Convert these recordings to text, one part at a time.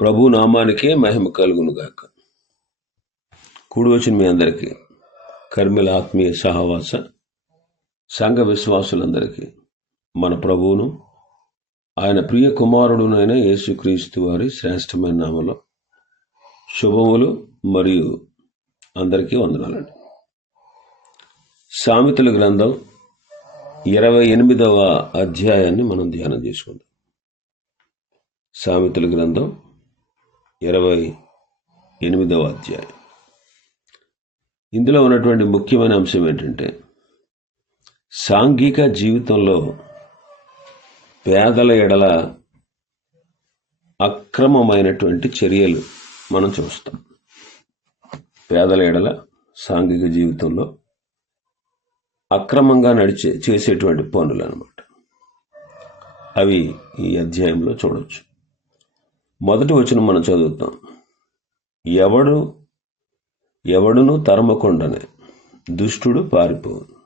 ప్రభు నామానికే మహిమ కలుగును గాక కూడి వచ్చిన మీ అందరికీ కర్మిల ఆత్మీయ సహవాస సంఘ విశ్వాసులందరికీ మన ప్రభువును ఆయన ప్రియ కుమారుడునైన యేసుక్రీస్తు వారి శ్రేష్టమైన నామలో శుభములు మరియు అందరికీ వందనాలండి. సామెతల గ్రంథం ఇరవై ఎనిమిదవ అధ్యాయాన్ని మనం ధ్యానం చేసుకుందాం. సామెతల గ్రంథం ఇరవై ఎనిమిదవ అధ్యాయం. ఇందులో ఉన్నటువంటి ముఖ్యమైన అంశం ఏంటంటే సాంఘిక జీవితంలో పేదల ఎడల అక్రమమైనటువంటి చర్యలు మనం చూస్తాం. పేదల ఎడల సాంఘిక జీవితంలో అక్రమంగా నడిచే చేసేటువంటి పనులు అనమాట అవి ఈ అధ్యాయంలో చూడవచ్చు మొదటి వచ్చిన మనం చదువుతాం. ఎవడు ఎవడును తరమకుండానే దుష్టుడు పారిపోవును.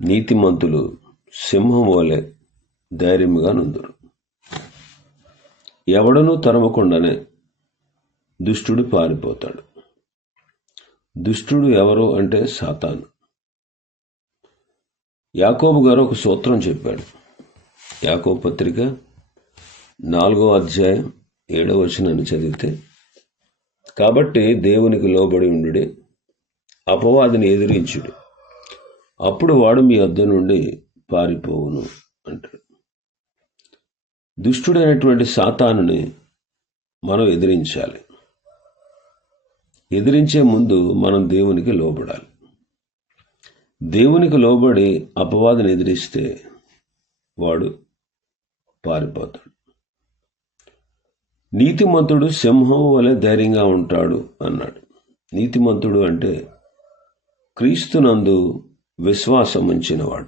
నీతిమంతులు సింహం వలె ధైర్యముగా నుందురు. ఎవడను తరమకుండానే దుష్టుడు పారిపోతాడు. దుష్టుడు ఎవరు అంటే సాతాను. యాకోబు గారు ఒక సూత్రం చెప్పాడు. యాకోబు పత్రిక నాలుగో అధ్యాయం ఏడవ వచనాన్ని చదివితే కాబట్టి దేవునికి లోబడి ఉండుడే అపవాదిని ఎదిరించుడు. అప్పుడు వాడు మీ వద్ద నుండి పారిపోవును అంటాడు. దుష్టుడైనటువంటి సాతానుని మనం ఎదిరించాలి. ఎదిరించే ముందు మనం దేవునికి లోబడాలి. దేవునికి లోబడి అపవాదిని ఎదిరిస్తే వాడు పారిపోతాడు. నీతిమంతుడు సింహం వలె ధైర్యంగా ఉంటాడు అన్నాడు. నీతిమంతుడు అంటే క్రీస్తునందు విశ్వాసం ఉంచినవాడు.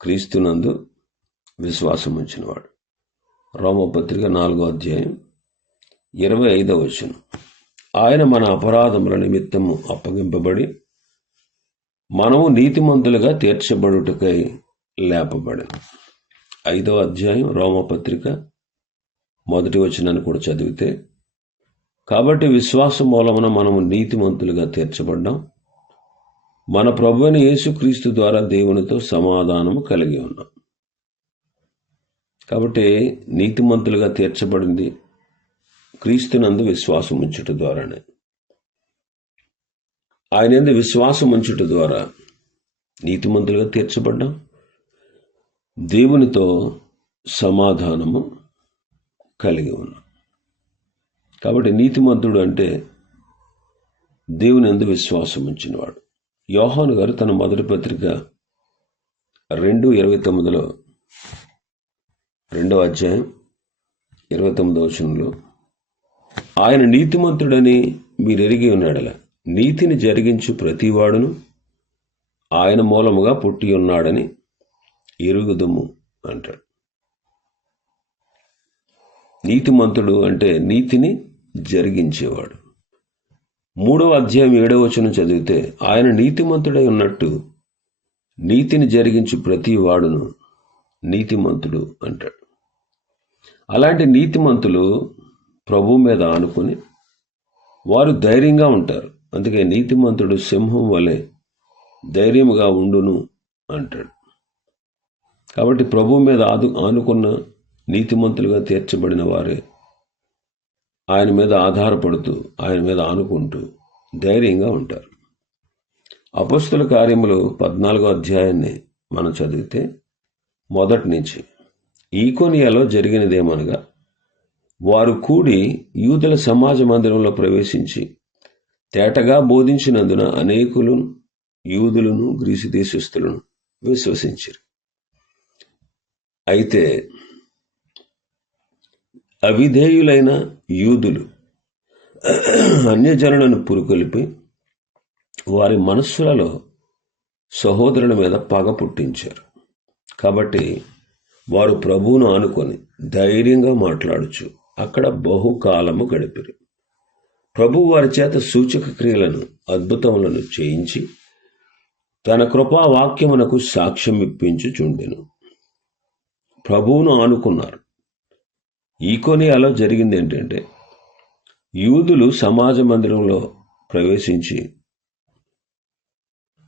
క్రీస్తునందు విశ్వాసం ఉంచినవాడు. రోమపత్రిక నాలుగో అధ్యాయం ఇరవై ఐదవ వచనం. ఆయన మన అపరాధముల నిమిత్తము అప్పగింపబడి మనము నీతిమంతులుగా తీర్చబడుటకై లేపబడి ఐదవ అధ్యాయం రోమపత్రిక మొదటి వచనాన్ని కూడా చదివితే కాబట్టి విశ్వాసం మూలమున మనము నీతిమంతులుగా తీర్చబడ్డాం. మన ప్రభు అయిన యేసుక్రీస్తు ద్వారా దేవునితో సమాధానము కలిగి ఉన్నాం. కాబట్టి నీతిమంతులుగా తీర్చబడింది క్రీస్తునందు విశ్వాసం ఉంచుట ద్వారానే. ఆయన ఎందు విశ్వాసం ఉంచుట ద్వారా నీతిమంతులుగా తీర్చబడ్డాం. దేవునితో సమాధానము కలిగి ఉన్నాం. కాబట్టి నీతిమంతుడు అంటే దేవుని ఎందు విశ్వాసం ఉంచినవాడు. యోహాను గారు తన మొదటి పత్రిక రెండు ఇరవై తొమ్మిదిలో రెండవ అధ్యాయం ఇరవై తొమ్మిదో వచనంలో ఆయన నీతిమంతుడని మీరు ఎరిగి ఉన్నాడలా? నీతిని జరిగించు ప్రతివాడును ఆయన మూలముగా పుట్టి ఉన్నాడని ఎరుగుదము అంటాడు. నీతిమంతుడు అంటే నీతిని జరిగించేవాడు. మూడవ అధ్యాయం ఏడవ వచనం చదివితే ఆయన నీతిమంతుడై ఉన్నట్టు నీతిని జరిగించు ప్రతి వాడును నీతిమంతుడు అంటాడు. అలాంటి నీతిమంతులు ప్రభు మీద ఆనుకొని వారు ధైర్యంగా ఉంటారు. అందుకే నీతిమంతుడు సింహం వలె ధైర్యముగా ఉండును అంటాడు. కాబట్టి ప్రభు మీద ఆదు ఆనుకున్న నీతిమంతులుగా తీర్చబడిన వారే. ఆయన మీద ఆధారపడుతూ ఆయన మీద ఆనుకుంటూ ధైర్యంగా ఉంటారు. అపస్తుల కార్యములు పద్నాలుగో అధ్యాయాన్ని మనం చదివితే మొదటి నుంచి ఈకోనియాలో జరిగినదేమనగా వారు కూడి యూదుల సమాజ మందిరంలో ప్రవేశించి తేటగా బోధించినందున అనేకులు యూదులను గ్రీసు దేశస్థులను విశ్వసించారు. అయితే అవిధేయులైన యూదులు అన్యజనులను పురుకొలిపి వారి మనస్సులలో సహోదరుల మీద పగ పుట్టించారు. కాబట్టి వారు ప్రభువును ఆనుకొని ధైర్యంగా మాట్లాడుచు అక్కడ బహుకాలము గడిపిరి. ప్రభు వారి చేత సూచక క్రియలను అద్భుతములను చేయించి తన కృపా వాక్యమునకు సాక్ష్యం ఇప్పించుచుండెను ప్రభువును ఆనుకున్నారు. ఈకోనియాలో జరిగింది ఏంటంటే యూదులు సమాజ మందిరంలో ప్రవేశించి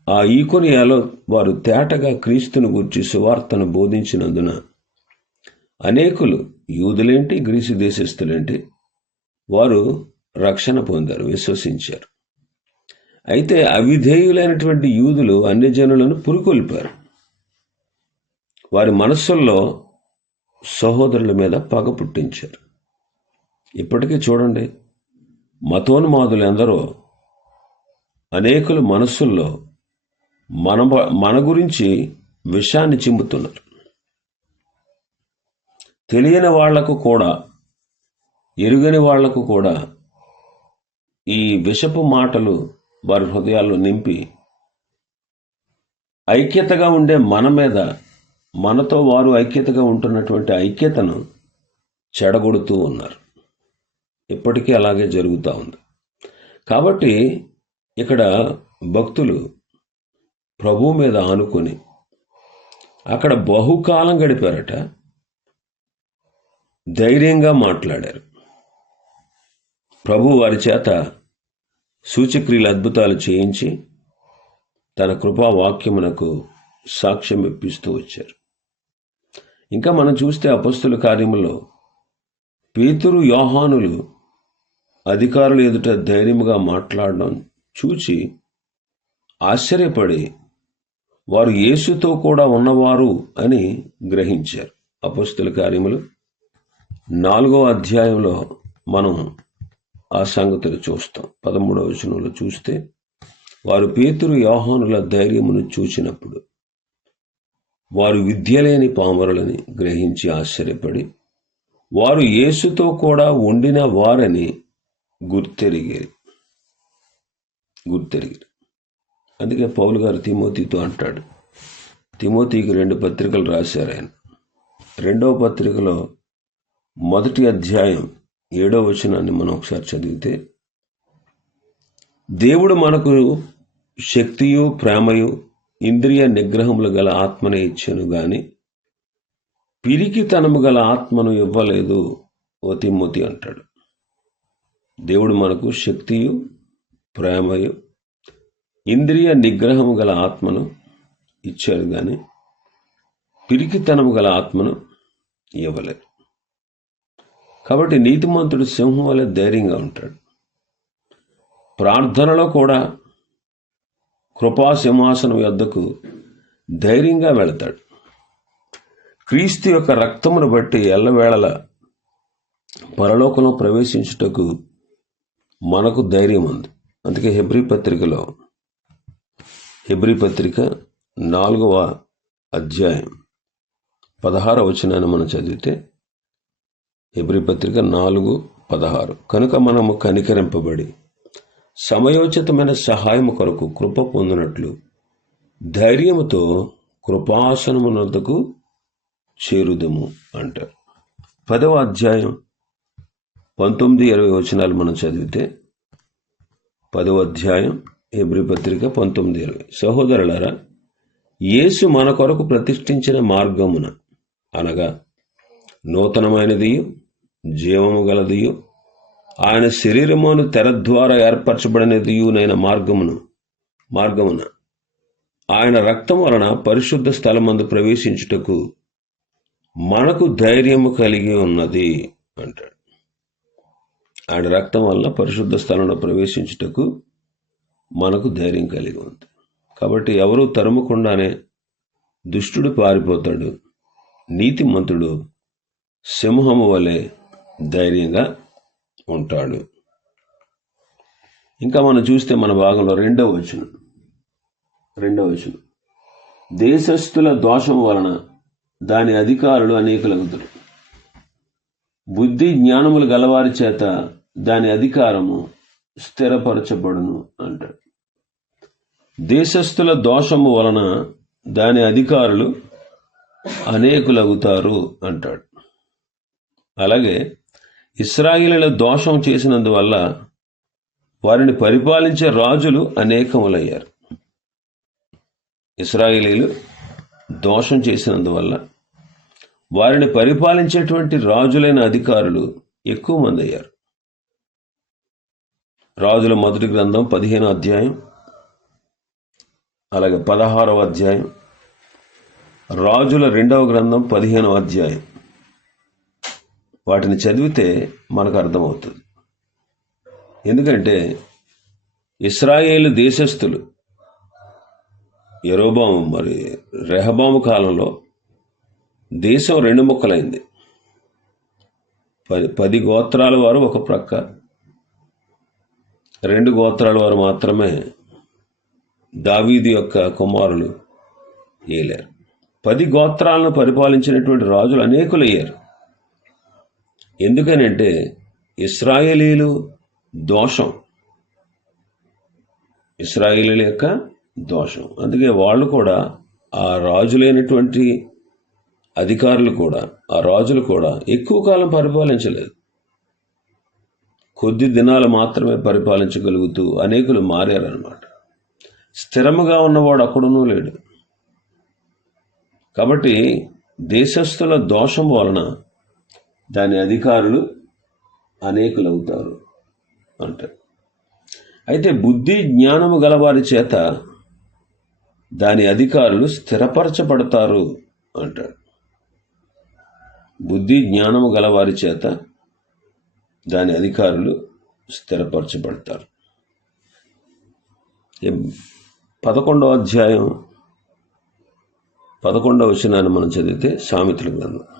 ఆ ఈకొనియాలో వారు తేటగా క్రీస్తును గురించి సువార్తను బోధించినందున అనేకులు యూదులేంటి గ్రీసు దేశస్థులేంటి వారు రక్షణ పొందారు విశ్వసించారు. అయితే అవిధేయులైనటువంటి యూదులు అన్ని జనులను పురుకొల్పారు. వారి మనస్సుల్లో సహోదరుల మీద పగ పుట్టించారు. ఇప్పటికీ చూడండి మతోన్మాదులు ఎందరో అనేకుల మనస్సుల్లో మన మన గురించి విషాన్ని చిమ్ముతున్నారు తెలియని వాళ్ళకు కూడా ఎరుగని వాళ్ళకు కూడా ఈ విషపు మాటలు వారి హృదయాల్లో నింపి ఐక్యతగా ఉండే మన మీద మనతో వారు ఐక్యతగా ఉంటున్నటువంటి ఐక్యతను చెడగొడుతూ ఉన్నారు. ఇప్పటికీ అలాగే జరుగుతూ ఉంది. కాబట్టి ఇక్కడ భక్తులు ప్రభు మీద ఆనుకొని అక్కడ బహుకాలం గడిపారట. ధైర్యంగా మాట్లాడారు. ప్రభు వారి చేత సూచక్రియలు అద్భుతాలు చేయించి తన కృపా వాక్యమునకు సాక్ష్యం ఇప్పిస్తూ వచ్చారు. ఇంకా మనం చూస్తే అపస్తుల కార్యములో పేతురు యోహానులు అధికారులు ఎదుట ధైర్యముగా మాట్లాడడం చూచి ఆశ్చర్యపడి వారు యేసుతో కూడా ఉన్నవారు అని గ్రహించారు. అపస్తుల కార్యములు నాలుగో అధ్యాయంలో మనం ఆ సంగతులు చూస్తాం. పదమూడవ వచనంలో చూస్తే వారు పేతురు యోహానుల ధైర్యమును చూచినప్పుడు వారు విద్యలేని పామరులని గ్రహించి ఆశ్చర్యపడి వారు యేసుతో కూడా ఉండిన వారని గుర్తెరిగారు గుర్తెరిగారు. అందుకే పౌలు గారు తిమోతితో అంటాడు. తిమోతికి రెండు పత్రికలు రాశారు ఆయన. రెండవ పత్రికలో మొదటి అధ్యాయం ఏడవ వచనాన్ని మనం ఒకసారి చదివితే దేవుడు మనకు శక్తియు ప్రేమయు ఇంద్రియ నిగ్రహములు గల ఆత్మనే ఇచ్చాను గాని పిరికితనము గల ఆత్మను ఇవ్వలేదు ఓ అంటాడు. దేవుడు మనకు శక్తియు ప్రేమయు ఇంద్రియ నిగ్రహము గల ఆత్మను ఇచ్చాడు కానీ పిరికితనము గల ఆత్మను ఇవ్వలేదు. కాబట్టి నీతిమంతుడు సింహం వల్ల ధైర్యంగా ఉంటాడు. ప్రార్థనలో కూడా కృపా సింహాసనం యొద్దకు ధైర్యంగా వెళతాడు. క్రీస్తు యొక్క రక్తమును బట్టి ఎల్లవేళల పరలోకంలో ప్రవేశించుటకు మనకు ధైర్యం ఉంది. అందుకే హెబ్రి పత్రికలో హెబ్రి పత్రిక నాలుగవ అధ్యాయం పదహార వచనాన్ని మనం చదివితే హెబ్రి పత్రిక నాలుగు పదహారు. కనుక మనము కనికరింపబడి సమయోచితమైన సహాయం కొరకు కృప పొందినట్లు ధైర్యముతో కృపాసనమునకు చేరుదము అంటారు పదవ అధ్యాయం పంతొమ్మిది ఇరవై వచనాలు మనం చదివితే పదవ అధ్యాయం ఎబ్రి పత్రిక పంతొమ్మిది ఇరవై. సహోదరులారా యేసు మన కొరకు ప్రతిష్ఠించిన మార్గమున అనగా నూతనమైనదియు జీవము గలదియు ఆయన శరీరమును తెర ద్వారా ఏర్పరచబడినదియునైన మార్గమును మార్గమున. ఆయన రక్తం వలన పరిశుద్ధ స్థలమందు ప్రవేశించుటకు మనకు ధైర్యము కలిగి ఉన్నది అంటాడు. ఆయన రక్తం వల్ల పరిశుద్ధ స్థలంలో ప్రవేశించుటకు మనకు ధైర్యం కలిగి ఉంది. కాబట్టి ఎవరు తరుముకుండానే దుష్టుడు పారిపోతాడు నీతిమంతుడు సింహము వలె ధైర్యంగా ఉంటాడు. ఇంకా మనం చూస్తే మన భాగంలో రెండవ వచనం. రెండవ వచనం. దేశస్థుల దోషం వలన దాని అధికారులు అనేకులగుతారు బుద్ధి జ్ఞానములు గలవారి చేత దాని అధికారము స్థిరపరచబడును అంటాడు. దేశస్థుల దోషము వలన దాని అధికారులు అనేకులగుతారు అంటాడు. అలాగే ఇస్రాయిల దోషం చేసినందువల్ల వారిని పరిపాలించే రాజులు అనేకములయ్యారు. ఇస్రాయిలీలు దోషం చేసినందువల్ల వారిని పరిపాలించేటువంటి రాజులైన అధికారులు ఎక్కువ మంది అయ్యారు రాజుల మొదటి గ్రంథం పదిహేనో అధ్యాయం అలాగే పదహారవ అధ్యాయం రాజుల రెండవ గ్రంథం పదిహేనవ అధ్యాయం. వాటిని చదివితే మనకు అర్థమవుతుంది. ఎందుకంటే ఇస్రాయేలు దేశస్థులు ఎరోబాము మరి రెహబాము కాలంలో దేశం రెండు ముక్కలైంది. పది పది గోత్రాల వారు ఒక ప్రక్క. రెండు గోత్రాల వారు మాత్రమే దావీది యొక్క కుమారులు ఏలారు. పది గోత్రాలను పరిపాలించినటువంటి రాజులు అనేకులయ్యారు ఎందుకనంటే ఇస్రాయేలీలు దోషం. ఇస్రాయేలీల యొక్క దోషం. అందుకే వాళ్ళు కూడా ఆ రాజులైనటువంటి అధికారులు కూడా ఆ రాజులు కూడా ఎక్కువ కాలం పరిపాలించలేదు. కొద్ది దినాలు మాత్రమే పరిపాలించగలుగుతూ అనేకులు మారారనమాట స్థిరముగా ఉన్నవాడు అక్కడునూ లేడు. కాబట్టి దేశస్థుల దోషం వలన దాని అధికారులు అనేకులవుతారు అంటారు అయితే బుద్ధి జ్ఞానము గలవారి చేత దాని అధికారులు స్థిరపరచబడతారు అంటాడు బుద్ధి జ్ఞానము గలవారి చేత దాని అధికారులు స్థిరపరచబడతారు. పదకొండవ అధ్యాయం పదకొండవ వచనాన్ని మనం చదివితే సామెతల గ్రంథం.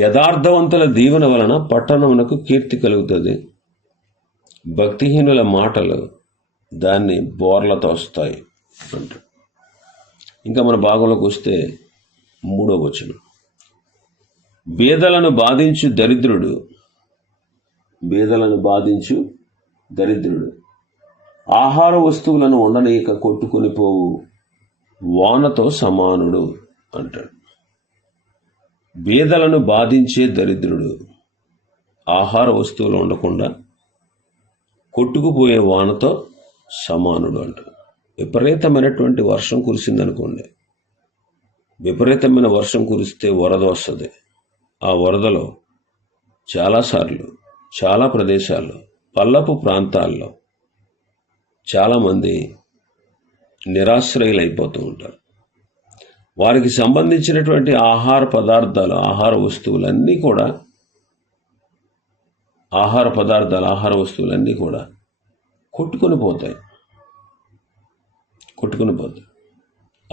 యథార్థవంతుల దీవెన వలన పట్టణమునకు కీర్తి కలుగుతుంది. భక్తిహీనుల మాటలు దాన్ని బోర్లతో వస్తాయి అంట. ఇంకా మన భాగంలోకి వస్తే మూడో వచనం. బీదలను బాధించు దరిద్రుడు బీదలను బాధించు దరిద్రుడు. ఆహార వస్తువులను ఉండనీయక కొట్టుకొని పోవు వానతో సమానుడు అంటాడు. బీదలను బాధించే దరిద్రుడు ఆహార వస్తువులు ఉండకుండా కొట్టుకుపోయే వానతో సమానుడు అంట విపరీతమైనటువంటి వర్షం కురిసిందనుకోండి. విపరీతమైన వర్షం కురిస్తే వరద వస్తుంది. ఆ వరదలో చాలాసార్లు చాలా ప్రదేశాల్లో పల్లపు ప్రాంతాల్లో చాలామంది నిరాశ్రయులైపోతూ ఉంటారు. వారికి సంబంధించినటువంటి ఆహార పదార్థాలు ఆహార వస్తువులన్నీ కూడా ఆహార పదార్థాలు ఆహార వస్తువులన్నీ కూడా కొట్టుకొని పోతాయి. కొట్టుకొని పోతాయి.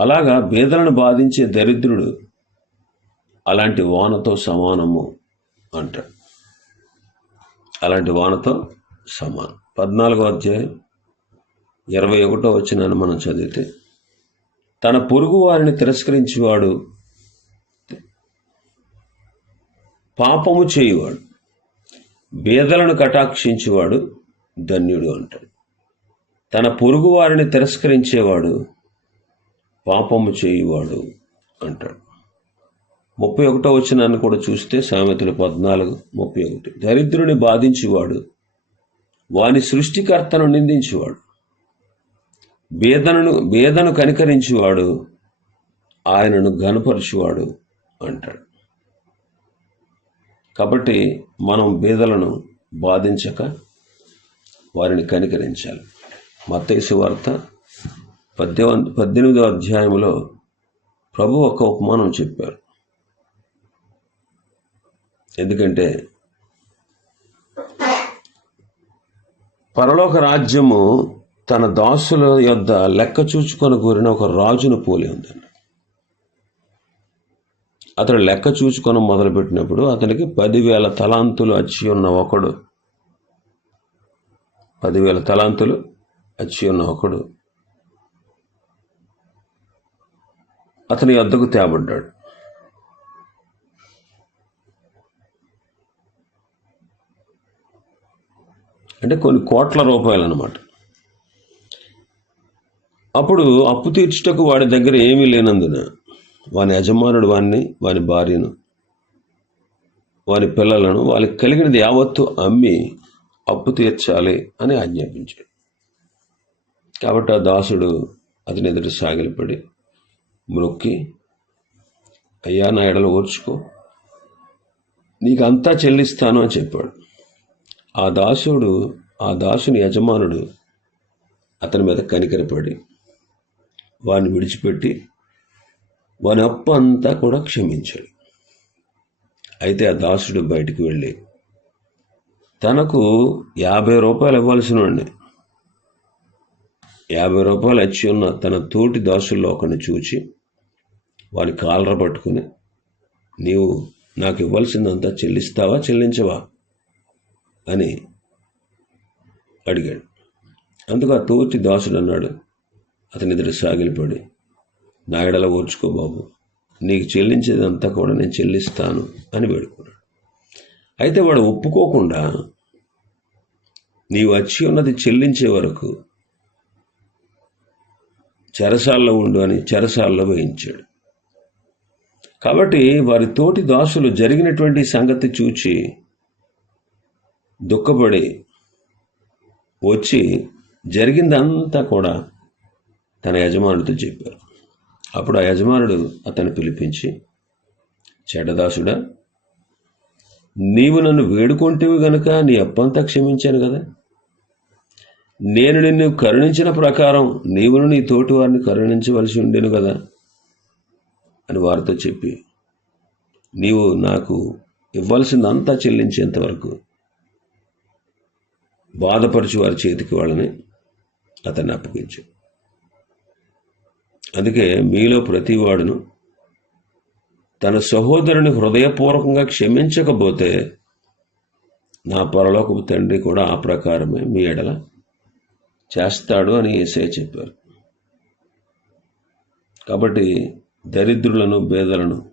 అలాగా బీదలను బాధించే దరిద్రుడు అలాంటి వానతో సమానము అంటాడు. అలాంటి వానతో సమానం. పద్నాలుగో అధ్యాయం ఇరవై ఒకటో వచ్చినాన్ని మనం చదివితే తన పొరుగు వారిని తిరస్కరించేవాడు. పాపము చేయువాడు. బేదలను కటాక్షించేవాడు ధన్యుడు అంటాడు. తన పొరుగు వారిని తిరస్కరించేవాడు పాపము చేయువాడు అంటాడు. ముప్పై ఒకటో వచనాన్ని కూడా చూస్తే సామెతలు పద్నాలుగు ముప్పై ఒకటి. దరిద్రుని బాధించేవాడు వాని సృష్టికర్తను నిందించేవాడు. వేదనను వేదను కనికరించేవాడు ఆయనను ఘనపరచువాడు అంటాడు. కాబట్టి మనం బేదలను బాధించక వారిని కనికరించాలి. మత్తైసు వార్త పద్దెనిమిది పద్దెనిమిదో అధ్యాయంలో ప్రభు ఒక ఉపమానం చెప్పారు. ఎందుకంటే పరలోక రాజ్యము తన దాసుల యొద్ద లెక్క చూచుకొని కోరిన ఒక రాజును పోలి ఉందండి. అతడు లెక్క చూచుకొని మొదలుపెట్టినప్పుడు అతనికి పదివేల తలాంతులు అచ్చి ఉన్న ఒకడు పదివేల తలాంతులు అచ్చి ఉన్న ఒకడు అతని యొద్దకు తేబడ్డాడు. అంటే కొన్ని కోట్ల రూపాయలు అన్నమాట అప్పుడు అప్పు తీర్చుటకు వాడి దగ్గర ఏమీ లేనందున వాని యజమానుడు వాడిని వాని భార్యను వాని పిల్లలను వాళ్ళకి కలిగినది యావత్తు అమ్మి అప్పు తీర్చాలి అని ఆజ్ఞాపించాడు. కాబట్టి ఆ దాసుడు అతని ఎదుట సాగిలపడి మ్రొక్కి అయ్యా నా ఎడలు ఓర్చుకో నీకు అంతా చెల్లిస్తాను అని చెప్పాడు. ఆ దాసుడు ఆ దాసుని యజమానుడు అతని మీద కనికరపడి వాడిని విడిచిపెట్టి వాని అప్పు అంతా కూడా క్షమించాడు. అయితే ఆ దాసుడు బయటికి వెళ్ళి తనకు యాభై రూపాయలు ఇవ్వాల్సిన వాడిని. యాభై రూపాయలు వచ్చి ఉన్న తన తోటి దాసుల్లో ఒకరిని చూచి వాని కాలర పట్టుకుని నీవు నాకు ఇవ్వాల్సిందంతా చెల్లిస్తావా చెల్లించవా అని అడిగాడు. అందుకు ఆ తోటి దాసుడు అన్నాడు అతని ఎదురు సాగిలిపడి నాగడల ఓర్చుకో బాబు నీకు చెల్లించేదంతా కూడా నేను చెల్లిస్తాను అని వేడుకున్నాడు. అయితే వాడు ఒప్పుకోకుండా నీవు వచ్చి ఉన్నది చెల్లించే వరకు చెరసాల్లో ఉండు అని చెరసాల్లో వేయించాడు. కాబట్టి వారి తోటి దాసులు జరిగినటువంటి సంగతి చూచి దుఃఖపడి వచ్చి జరిగిందంతా కూడా తన యజమానుడితో చెప్పారు. అప్పుడు ఆ యజమానుడు అతన్ని పిలిపించి చెడ్డదాసుడా నీవు నన్ను వేడుకుంటేవి గనుక నీ అప్పంతా క్షమించాను కదా. నేను నిన్ను కరుణించిన ప్రకారం నీవును నీ తోటి వారిని కరుణించవలసి ఉండేను కదా. అని వారితో చెప్పి నీవు నాకు ఇవ్వాల్సిందంతా చెల్లించేంత వరకు బాధపరిచి వారి చేతికి వాళ్ళని అతన్ని అప్పగించాడు అందుకే మీలో ప్రతివాడును తన సహోదరుని హృదయపూర్వకంగా క్షమించకపోతే నా పరలోకపు తండ్రి కూడా ఆ ప్రకారమే మీ ఎడల చేస్తాడు అని ఏసే చెప్పారు. కాబట్టి దరిద్రులను బేదలను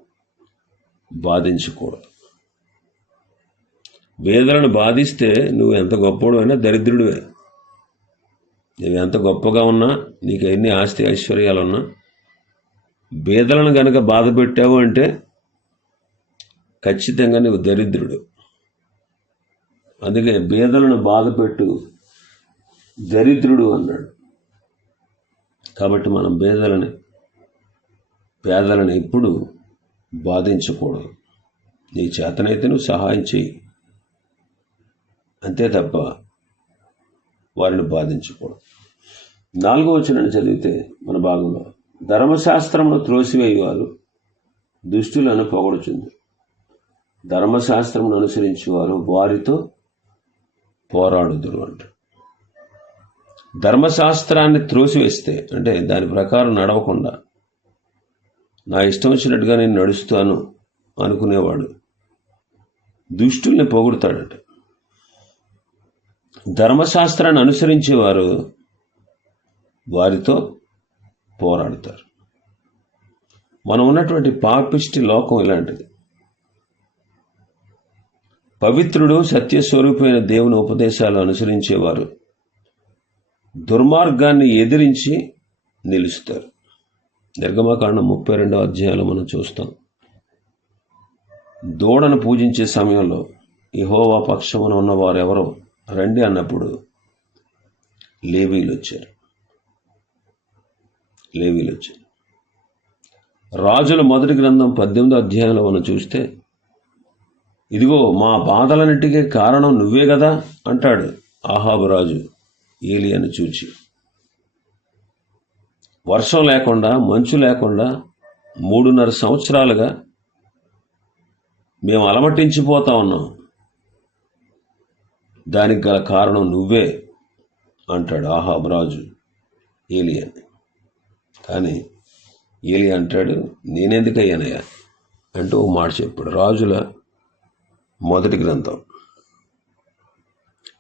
బాధించకూడదు. బేదలను బాధిస్తే నువ్వు ఎంత గొప్పడు అయినా దరిద్రుడివే. నువ్వు ఎంత గొప్పగా ఉన్నా నీకు ఎన్ని ఆస్తి ఐశ్వర్యాలు ఉన్నా బీదలను గనక బాధ పెట్టావు అంటే ఖచ్చితంగా నువ్వు దరిద్రుడు. అందుకే బీదలను బాధ పెట్టు దరిద్రుడు అన్నాడు. కాబట్టి మనం బీదలని పేదలను ఎప్పుడు బాధించకూడదు. నీ చేతనైతే నువ్వు సహాయం చేయి అంతే తప్ప వారిని బాధించకూడదు. నాలుగో వచనం చదివితే మన భాగంలో ధర్మశాస్త్రమును త్రోసివేయవారు దుష్టులను పొగడుచుంది. ధర్మశాస్త్రమును అనుసరించేవారు వారితో పోరాడుదురు అంట. ధర్మశాస్త్రాన్ని త్రోసివేస్తే అంటే దాని ప్రకారం నడవకుండా నా ఇష్టం వచ్చినట్టుగా నేను నడుస్తాను అనుకునేవాడు దుష్టుల్ని పొగుడుతాడట. ధర్మశాస్త్రాన్ని అనుసరించేవారు వారితో పోరాడతారు. మనం ఉన్నటువంటి పాపిష్టి లోకం ఇలాంటిది. పవిత్రుడు సత్యస్వరూపమైన దేవుని ఉపదేశాలు అనుసరించేవారు దుర్మార్గాన్ని ఎదిరించి నిలుస్తారు. నిర్గమకాండం ముప్పై రెండవ అధ్యాయంలో మనం చూస్తాం. దూడను పూజించే సమయంలో ఇహోవా పక్షమున ఉన్నవారెవరో రండి అన్నప్పుడు లేవీలు వచ్చారు లేవీలు వచ్చారు రాజుల మొదటి గ్రంథం పద్దెనిమిదో అధ్యాయంలో మనం చూస్తే ఇదిగో మా బాధలన్నిటికీ కారణం నువ్వే కదా అంటాడు ఆహాబు రాజు ఏలియాను చూచి. వర్షం లేకుండా మంచు లేకుండా మూడున్నర సంవత్సరాలుగా మేము అలమటించిపోతా ఉన్నాం. దానికి గల కారణం నువ్వే అంటాడు ఆహాబ్ రాజు ఏలియన్ కానీ ఏలి అంటాడు నేనెందుకయ్యానయ్యా? అంటూ ఓ మాట చెప్పాడు. రాజుల మొదటి గ్రంథం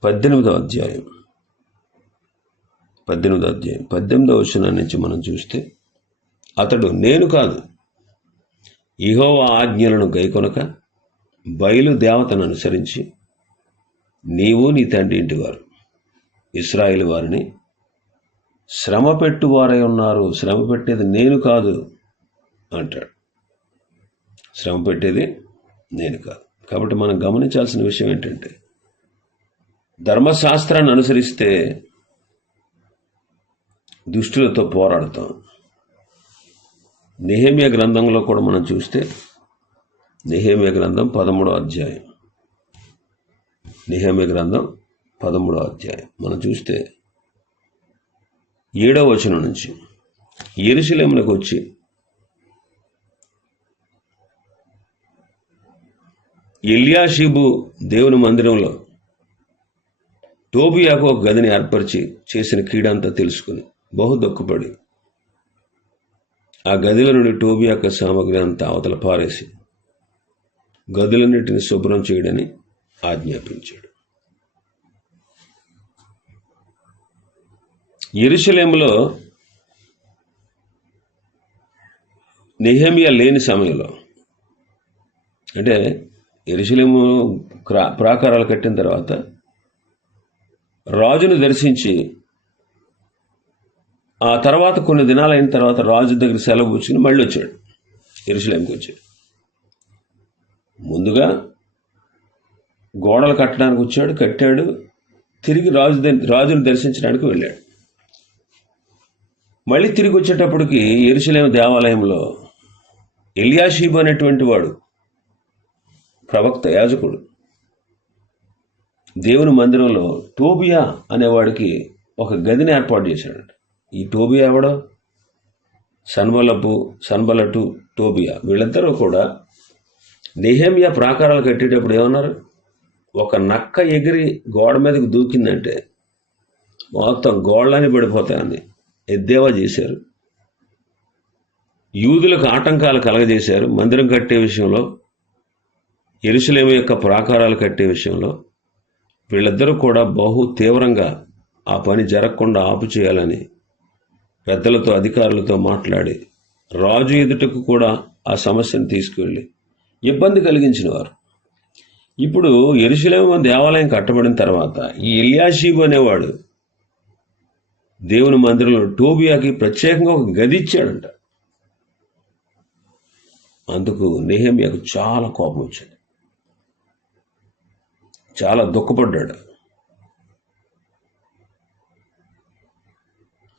పద్దెనిమిదో అధ్యాయం. పద్దెనిమిదో అధ్యాయం. పద్దెనిమిదో వచ్చినా నుంచి మనం చూస్తే అతడు నేను కాదు ఇహో ఆజ్ఞలను గైకొనక బయలు దేవతను అనుసరించి నీవు నీ తండ్రి ఇంటి వారు. ఇస్రాయిల్ వారిని శ్రమ పెట్టువారై ఉన్నారు. శ్రమ పెట్టేది నేను కాదు అంటాడు. శ్రమ పెట్టేది నేను కాదు. కాబట్టి మనం గమనించాల్సిన విషయం ఏంటంటే ధర్మశాస్త్రాన్ని అనుసరిస్తే దుష్టులతో పోరాడతాం. నెహేమియా గ్రంథంలో కూడా మనం చూస్తే నెహేమియా గ్రంథం పదమూడో అధ్యాయం. నెహేమియా గ్రంథం పదమూడో అధ్యాయం. మనం చూస్తే ఏడో వచనం నుంచి ఎరుశలేములకు వచ్చి ఎల్యాషిబు దేవుని మందిరంలో టోబియాకు ఒక గదిని ఏర్పరిచి చేసిన కీడంతా తెలుసుకుని బహు దుఃఖపడి ఆ గదిల నుండి టోబియాక సామగ్రి అంతా అవతల పారేసి గదులన్నిటిని శుభ్రం చేయడని ఆజ్ఞాపించాడు. ఎరుసలేములో నెహమియా లేని సమయంలో అంటే ఎరుసలేము ప్రాకారాలు కట్టిన తర్వాత రాజును దర్శించి ఆ తర్వాత కొన్ని దినాలు అయిన తర్వాత రాజు దగ్గర సెలవు కూర్చుని మళ్ళీ వచ్చాడు ఎరుసలేంకి వచ్చాడు. ముందుగా గోడలు కట్టడానికి వచ్చాడు కట్టాడు తిరిగి రాజు రాజును దర్శించడానికి వెళ్ళాడు. మళ్ళీ తిరిగి వచ్చేటప్పటికి ఎరుసలేం దేవాలయంలో ఎలియాషీబు అనేటువంటి వాడు ప్రవక్త యాజకుడు దేవుని మందిరంలో టోబియా అనేవాడికి ఒక గదిని ఏర్పాటు చేశాడు ఈ టోబియా ఎవడో? సన్బలపు సన్బలటు టోబియా. వీళ్ళిద్దరూ కూడా నిహేమియా ప్రాకారాలు కట్టేటప్పుడు ఏమన్నారు? ఒక నక్క ఎగిరి గోడ మీదకి దూకిందంటే మొత్తం గోడలని పడిపోతాయని ఎద్దేవా చేశారు? యూదులకు ఆటంకాలు కలగజేశారు. మందిరం కట్టే విషయంలో ఎరుసలేము యొక్క ప్రాకారాలు కట్టే విషయంలో వీళ్ళిద్దరూ కూడా బహు తీవ్రంగా ఆ పని జరగకుండా ఆపు చేయాలని పెద్దలతో అధికారులతో మాట్లాడి రాజు ఎదుటకు కూడా ఆ సమస్యను తీసుకువెళ్ళి ఇబ్బంది కలిగించిన వారు ఇప్పుడు ఎరుసలేము దేవాలయం కట్టబడిన తర్వాత ఈ ఎలియాషీబు అనేవాడు దేవుని మందిరంలో టోబియాకి ప్రత్యేకంగా ఒక గది ఇచ్చాడంట. అందుకు నెహేమియాకు చాలా కోపం వచ్చింది. చాలా దుఃఖపడ్డాడు.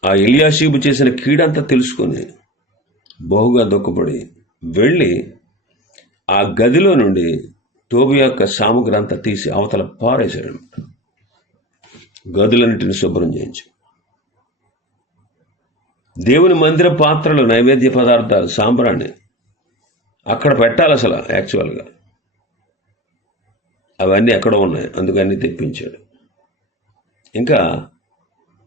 ఆ ఎలియాషీబు చేసిన కీడంతా తెలుసుకుని బహుగా దుఃఖపడి వెళ్ళి ఆ గదిలో నుండి టోబి యొక్క సామగ్రి అంతా తీసి అవతల పారేశాడు. గదులన్నిటిని శుభ్రం చేయించు. దేవుని మందిర పాత్రలు నైవేద్య పదార్థాలు సాంబ్రాన్ని అక్కడ పెట్టాలి అసలు యాక్చువల్గా అవన్నీ ఎక్కడ ఉన్నాయి? అందుకని తెప్పించాడు. ఇంకా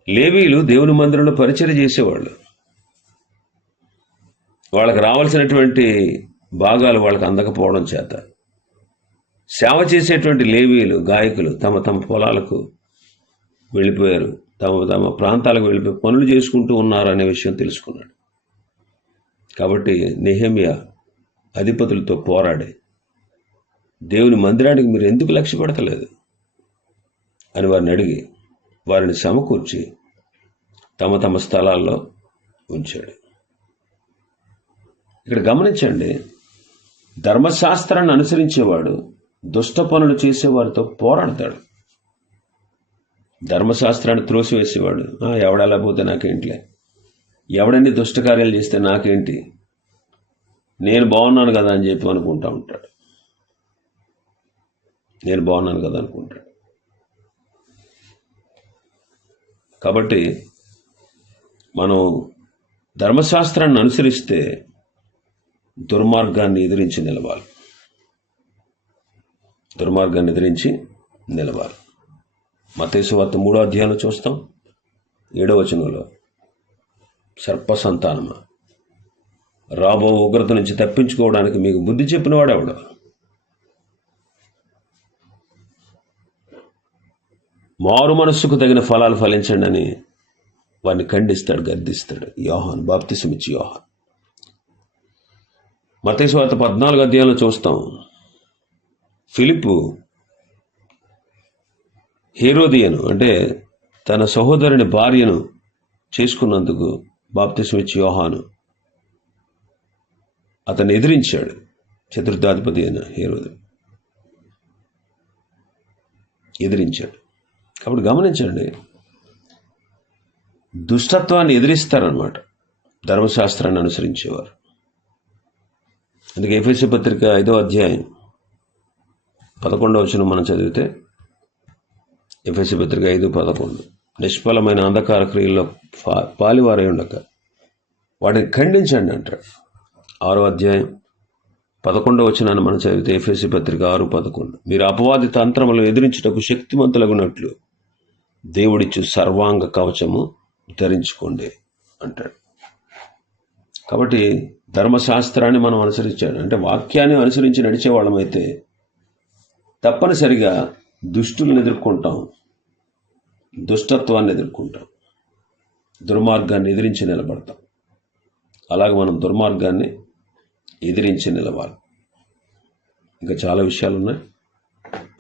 లేవీలు దేవుని మందిరంలో పరిచయం చేసేవాళ్ళు. వాళ్ళకి రావాల్సినటువంటి భాగాలు వాళ్ళకి అందకపోవడం చేత. సేవ చేసేటువంటి లేవీలు గాయకులు తమ తమ పొలాలకు వెళ్ళిపోయారు. తమ తమ ప్రాంతాలకు వెళ్ళిపోయి పనులు చేసుకుంటూ ఉన్నారు అనే విషయం తెలుసుకున్నాడు. కాబట్టి నెహమియా అధిపతులతో పోరాడి దేవుని మందిరానికి మీరు ఎందుకు లక్ష్య పెడతలేదు? అని వారిని అడిగి వారిని సమకూర్చి తమ తమ స్థలాల్లో ఉంచాడు. ఇక్కడ గమనించండి ధర్మశాస్త్రాన్ని అనుసరించేవాడు దుష్ట పనులు చేసేవారితో పోరాడతాడు. ధర్మశాస్త్రాన్ని త్రోసివేసేవాడు. ఎవడలా ఎవడెలా పోతే నాకేంటిలే. ఎవడన్ని దుష్టకార్యాలు చేస్తే నాకేంటి? నేను బాగున్నాను కదా అని చెప్పి అనుకుంటా ఉంటాడు. నేను బాగున్నాను కదా అనుకుంటాడు. కాబట్టి మనం ధర్మశాస్త్రాన్ని అనుసరిస్తే దుర్మార్గాన్ని ఎదిరించి నిలవాలి. దుర్మార్గాన్ని ఎదిరించి నిలవాలి. మతేసు వార్త మూడో అధ్యాయంలో చూస్తాం. ఏడో వచనంలో సర్ప సంతానమా రాబో ఉగ్రత నుంచి తప్పించుకోవడానికి మీకు బుద్ధి చెప్పినవాడు ఎవడు? మారు మనస్సుకు తగిన ఫలాలు ఫలించండి అని వారిని ఖండిస్తాడు గద్దిస్తాడు. యోహాన్ బాప్తిసమిచ్చి యోహాన్. మతేశ్వాత పద్నాలుగు అధ్యాయంలో చూస్తాం. ఫిలిప్పు హీరోదియను అంటే తన సహోదరుని భార్యను చేసుకున్నందుకు బాప్తిసమిచ్చి యోహాను అతన్ని ఎదిరించాడు చతుర్థాధిపతి అయిన హీరోదు. ఎదిరించాడు. కాబట్టి గమనించండి దుష్టత్వాన్ని ఎదిరిస్తారనమాట ధర్మశాస్త్రాన్ని అనుసరించేవారు. అందుకే ఎఫ్ఎస్సి పత్రిక ఐదో అధ్యాయం పదకొండవ వచనం మనం చదివితే ఎఫ్ఎస్సి పత్రిక ఐదు పదకొండు. నిష్ఫలమైన అంధకార క్రియల్లో పా- పాలివారై ఉండక వాటిని ఖండించండి అంటాడు. ఆరో అధ్యాయం పదకొండవ వచనాన్ని మనం చదివితే ఎఫ్ఎస్సి పత్రిక ఆరు పదకొండు. మీరు అపవాది తంత్రములను ఎదిరించుటకు శక్తిమంతులగునట్లు దేవుడిచ్చు సర్వాంగ కవచము ధరించుకోండి అంటాడు. కాబట్టి ధర్మశాస్త్రాన్ని మనం అనుసరించాడు అంటే వాక్యాన్ని అనుసరించి నడిచే వాళ్ళమైతే తప్పనిసరిగా దుష్టులను ఎదుర్కొంటాం. దుష్టత్వాన్ని ఎదుర్కొంటాం. దుర్మార్గాన్ని ఎదిరించి నిలబడతాం. అలాగే మనం దుర్మార్గాన్ని ఎదిరించి నిలవాలి. ఇంకా చాలా విషయాలు ఉన్నాయి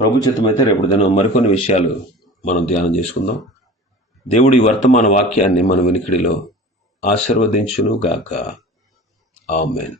ప్రభు చిత్తమైతే రేపు దినం మరికొన్ని విషయాలు మనం ధ్యానం చేసుకుందాం. దేవుడి వర్తమాన వాక్యాన్ని మన వెనుకడిలో ఆశీర్వదించును గాక ఆమెన్.